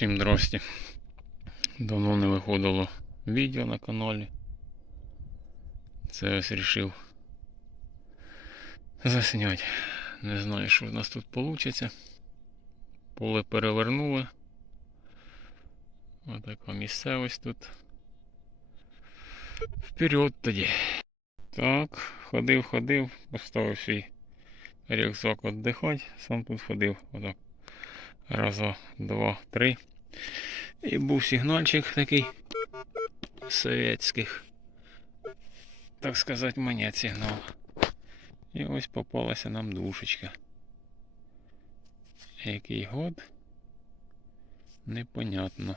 Всім здрасте. Давно не виходило відео на каналі. Це ось рішив засняти. Не знаю, що в нас тут вийде. Поле перевернули. Отака місцевість тут. Вперед тоді. Так, ходив, ходив, поставив свій рюкзак віддихати, сам тут ходив. Отак. Раза, два, три. І був сигнальчик такий совєтських. Так сказати, монет сигнал. І ось попалася нам душечка. Який год? Непонятно.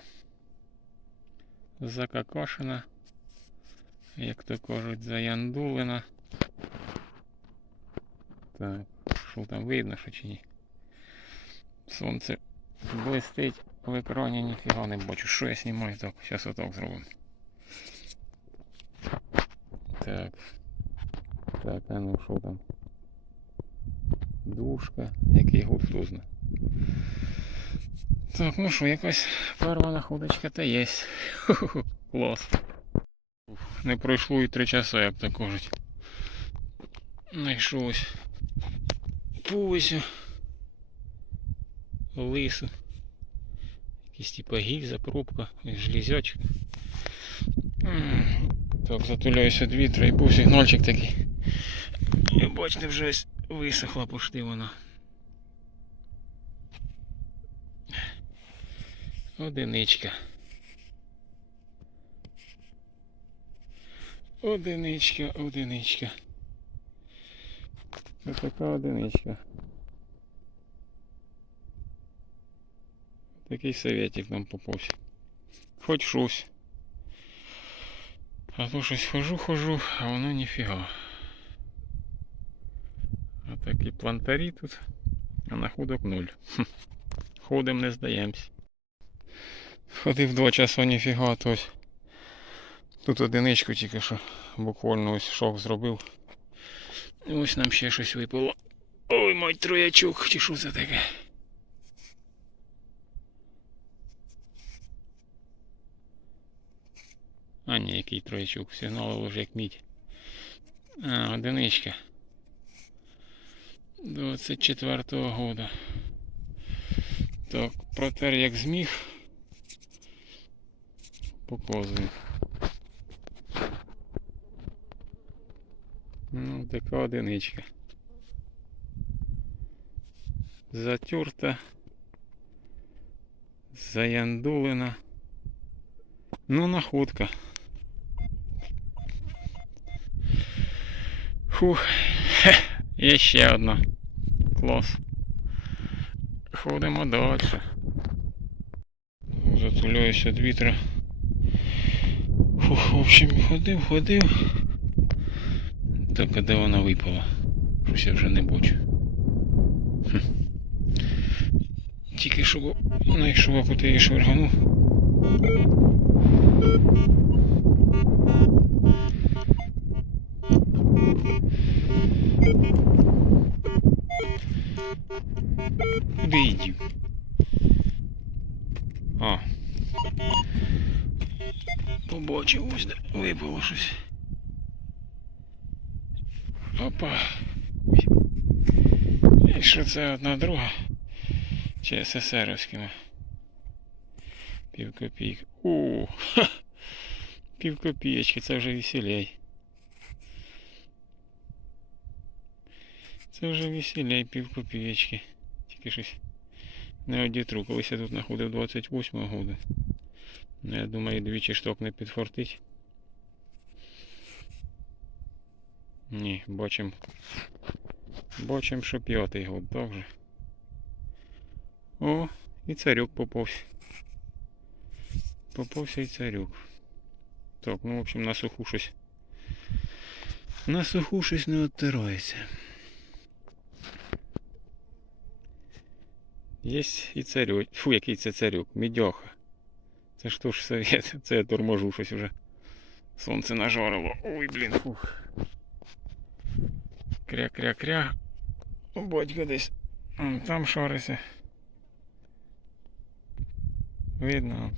Закакошена. Як то кажуть, заяндулина. Так, що там видно, що чи ні? Сонце блистить в екрані, ніфіга не бачу. Що я знімаю? Так, зараз отак зробимо. Так. Так, а ну що там? Душка. Який год хто. Так, ну що, якась перша находочка та є. Ху-ху-ху, Клас. Не пройшло і три часа, як то кажуть. Знайшов ось пувися лису. Якісь типа гільза, пробка, железячка. Так, затуляюся від вітра і був сигнальчик такий. І бачите, вже ось висохла пошти вона. Одиничка. Одиничка, одиничка. Ось така одиничка. Такий советик нам попався. Хоч щось. А то щось хожу, хожу, а воно ніфіга. А такі плантарі тут, а находок нуль. Хм. Ходим, не здаємось. Ходив два часа ніфіга, то ось. Тут одиничку тільки що буквально ось шок зробив. І ось нам ще щось випало. Ой, мать троячок, чи що це таке? А, ні, який троячок. Сигнал вже як мідь. А, одиничка. 24-го года. Так, протер як зміг. Показую. Ну, така одиничка. Затерта. Заяндулина. Ну, находка. Фух. Хе, є ще одна. Клас. Ходимо далі. Затуляюся від вітра. Фух, в общем, ходив, ходив. Так, а де вона випала? Щось я вже не бачу. Хм. Тільки що знайшов, а куди я швирганув. Куди їдів? А. Побачив ось де випало щось. Опа. І що це одна друга? Чи СССРівськими? Пів копійки. О, ха! Пів копієчки, це вже веселей. Це вже веселей, пів копієчки. Тільки щось не одітру. Колись я тут знаходив 28-го года. Ну, я думаю, двічі шток не підфортить. Ні, бачим. Бачим, що п'ятий год, так же. О, і царюк попався. Попався і царюк. Так, ну в общем на суху щось. На суху щось не оттирається. Є і царюк. Фу, який це царюк, мідьоха. Це ж то ж совєт, це я торможу щось вже. Сонце нажарило. Ой, блін, фух. Кря-кря-кря. Батько десь. Там шариться. Видно.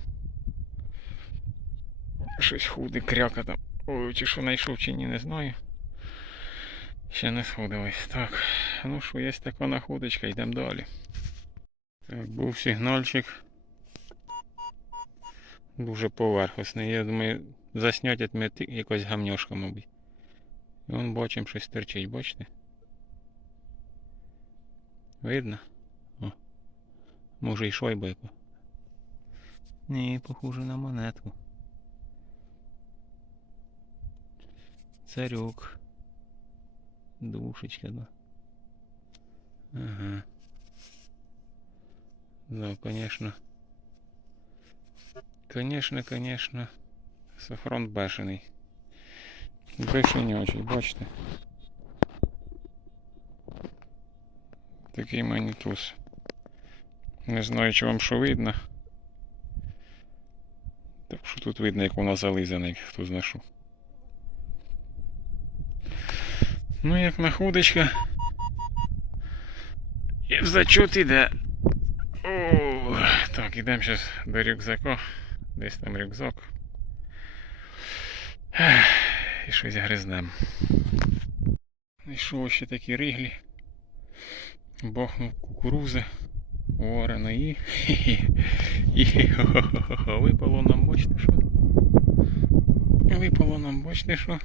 Щось худе кряка там. Ой, чи що знайшов, чи ні, не знаю. Ще не сходилось. Так, ну що, є така находочка, йдемо далі. Так, був сигнальчик. Дуже поверхностний. Я думаю, заснять ми якась гамньошка, мабуть. І вон бачимо щось терчить, бачите? Видно? О. Може і шойба яку. Ні, похоже на монетку. Царюк. Душечка, да. Ага. Да, конечно. Конечно, конечно. Сафрон бешений. Бешенячий, бачите. Такий манітус. Не знаю, чи вам що видно. Так що тут видно, як вона зализана, хто знайшов. Ну, як находочка. І в зачут іде. О, так, ідемо зараз до рюкзака. Десь там рюкзак. І щось гризнем. Знайшов ще такі риглі. Бахнув кукурузи. Орено і. І випало нам, бачите що? Випало нам, бачите що?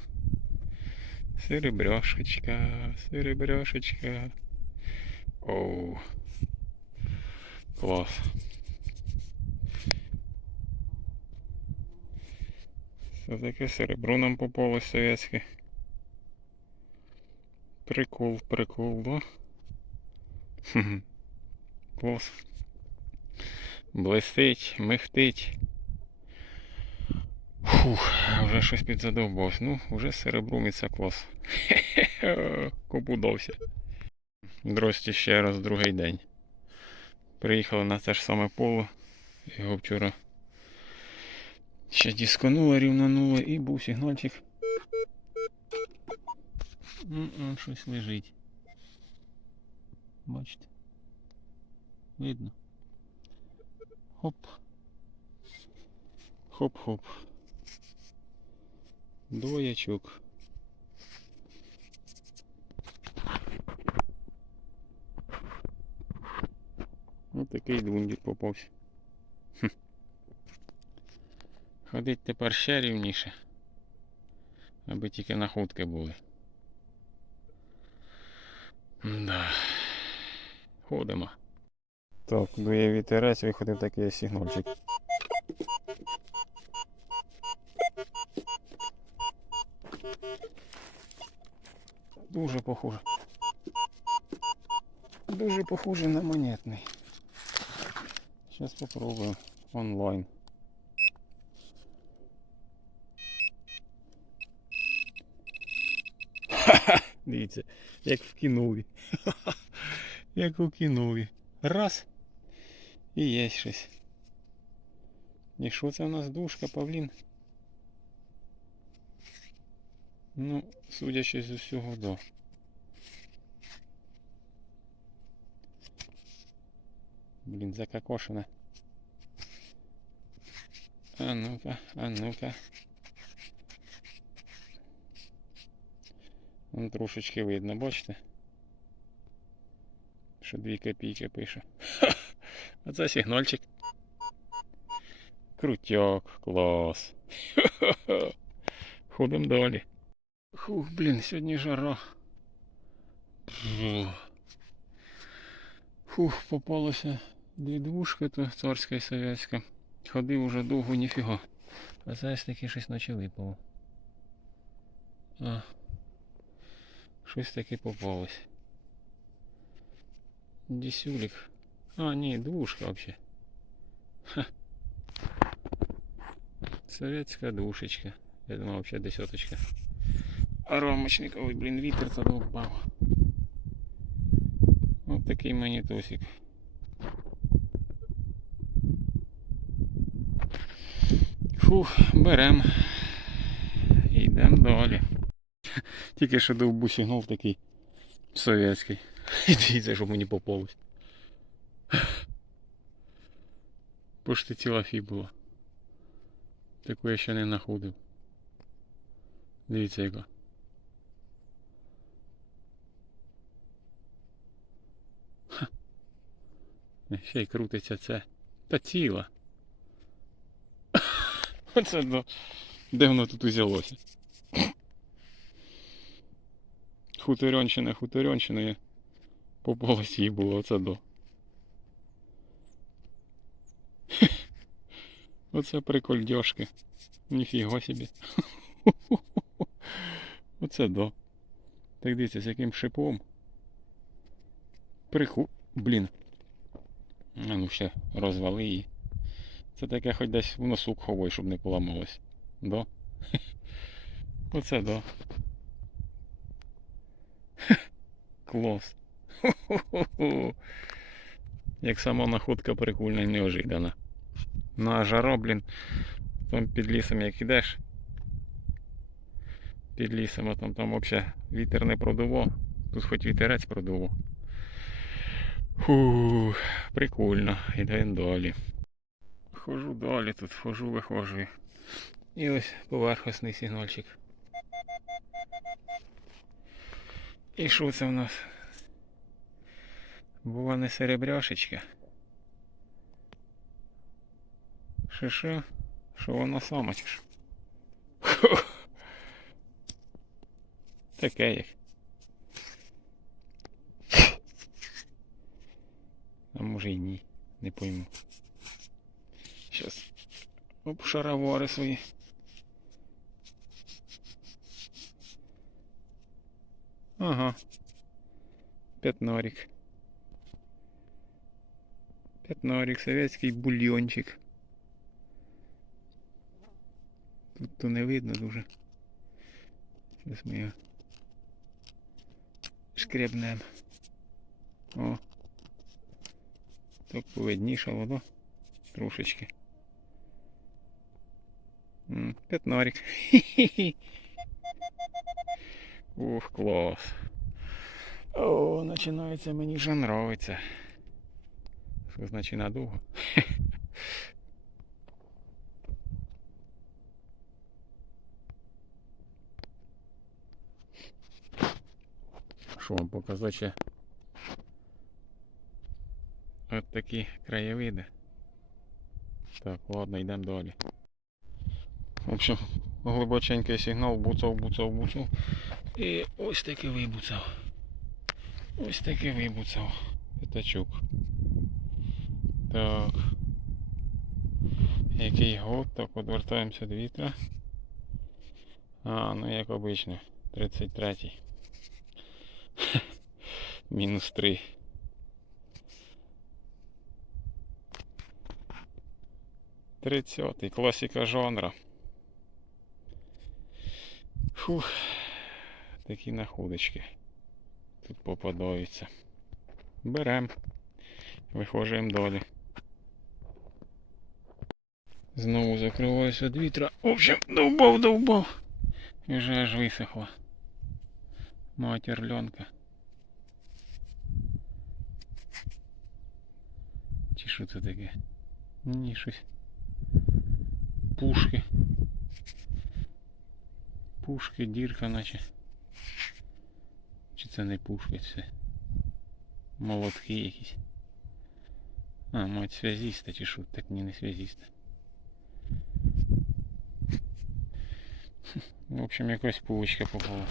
Серебряшечка, серебряшечка. Оу. Клас. Це таке серебро нам попалось совєтське. Прикол, прикол, да? Хм. Клас. Блистить, михтить. Фух, вже щось підзадовбався. Ну, вже серебром і це клас. Хе-хе, Копудовся. Здрасте ще раз другий день. Приїхали на те ж саме поле. Його вчора ще дисконуло, рівнануло і був сигнальчик. М-м, щось лежить. Бачите? Видно. Хоп. Хоп-хоп. Двоячок. Ось такий дундір попався. Ходить тепер ще рівніше. Аби тільки находки були. Да. Ходимо. Так, дує вітерець, виходив такий сигнальчик. Дуже похоже. Дуже похоже на монетний. Сейчас попробуем онлайн. Дивіться, як в кінові. Як у кінові. Раз. І є щось. І що це у нас душка, павлін? Ну, судячи з усього, да. Блін, закокошена. А ну-ка, а ну-ка. Вон трошечки видно, бачите? Що 2 копійки пише. А це сигнальчик. Крутяк, клас. Ходимо далі. Фух, блін, сьогодні жара. Фух, попалося дві двушки, то царська і совєтська. Ходив уже довго ніфіга. А зараз таки щось наче випало. А. Щось таке попалось. Десюлик. А, ні, двушка вообще. Ха. Советская душечка. Я думал вообще десяточка. А рамочник, ой, блін, вітер задовбав. Ось такий монітосик. Фух, берем. І йдемо далі. Тільки що довбу сигнал такий совєтський. І дивіться, що мені попалось. Пошти ціла фібула. Таку я ще не знаходив. Дивіться яка. Ще й крутиться це. Та ціла. Оце до... Де воно тут узялося? Хуторянщина, хуторянщина. я По полосі було оце до. Оце прикольдьошки. Ніфіга собі. Оце до. Так дивіться, з яким шипом. Приху... Блін. А ну ще розвали її. Це таке хоч десь в носу ховай, щоб не поламалось. До. Оце до. Клас. Як сама находка прикольна і неожиданна. Ну а жаро, блін, там під лісом як ідеш. Під лісом, а там, там взагалі вітер не продував. Тут хоч вітерець продував. Фу, прикольно, ідемо далі. Хожу далі тут, хожу, виходжу. І ось поверхностний сигнальчик. І що це в нас? Була не серебряшечка. Що що? Вона сама чи? Таке як. А може і ні, не пойму. Щас. Оп, шаровари свої. Ага. Пятнарик. Пятнарик, советский бульончик. Тут то не видно дуже. Зараз ми його шкребнем. О. Так повиднішало, да? Трошечки. Пятнарик. Ух, клас. О, починається мені вже нравиться. Що значить надовго? Що вам показати ще? От такі краєвиди. Так, ладно, йдемо далі. В общем, глибоченький сигнал, буцав, буцав, буцав. І ось таки вибуцав. Ось таки вибуцав. П'ятачок. Так. Який год, так відвертаємося до вітра. А, ну як обично. 33-й. Мінус 3. Тридцятий. Класика жанра. Фух. Такі находочки. Тут попадаються. Берем. Виходимо далі. Знову закриваюся від вітра. В общем, довбав, довбав. І вже аж висохла. Матір льонка. Чи що це таке? Ні, щось. Пушки. Пушки, дірка наче. Чи це не пушки, це молотки якісь. А, мать связиста чи що? Так ні, не связиста. В общем, якась пулочка попала.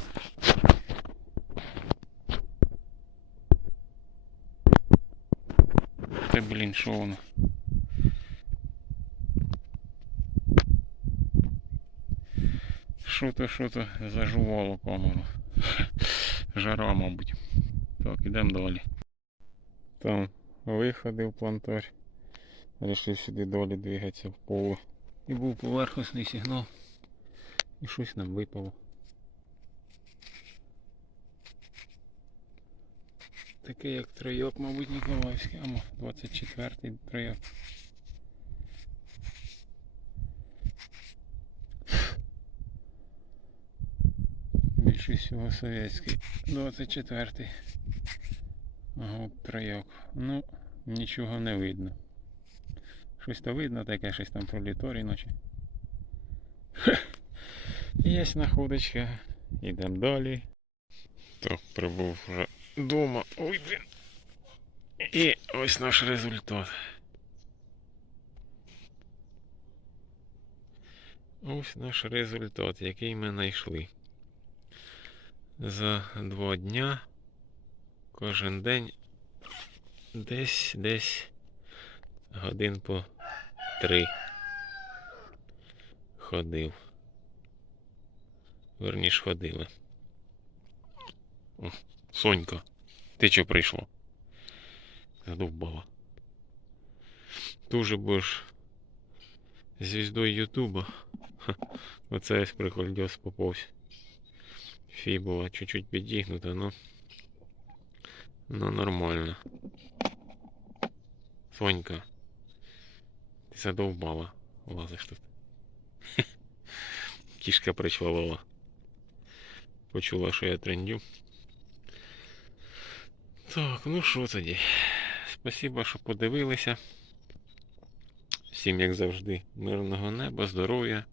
Та блін, що воно? Що то, що то зажувало камеру. Жара, мабуть. Так, ідемо далі. Там виходи в плантар. Рішив сюди далі двигатися в поле. І був поверхностний сигнал. І щось нам випало. Таке як тройок, мабуть, Ніколаївський, амо 24-й тройок. Більше всього совєтський. 24-й. Ага. Ну, нічого не видно. Щось то видно таке, щось там проліторі ночі. Є находочка. Ідемо далі. Так, прибув вже вдома. Ой, блін. І ось наш результат. Ось наш результат, який ми знайшли. За два дня кожен день десь десь годин по три ходив. Верніш ходили. О, Сонька, ти чого прийшла? Задовбала. Дуже будеш звіздою Ютуба. Оце ось прикольдес поповсь. Фі була чуть-чуть підігнута, ну. Ну нормально. Сонька. Ти задовбала. Лазиш тут. Кішка причвалила. Почула, що я трендю. Так, ну що тоді? Спасибо, що подивилися. Всім, як завжди, мирного неба, здоров'я,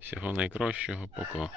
всього найкращого, пока.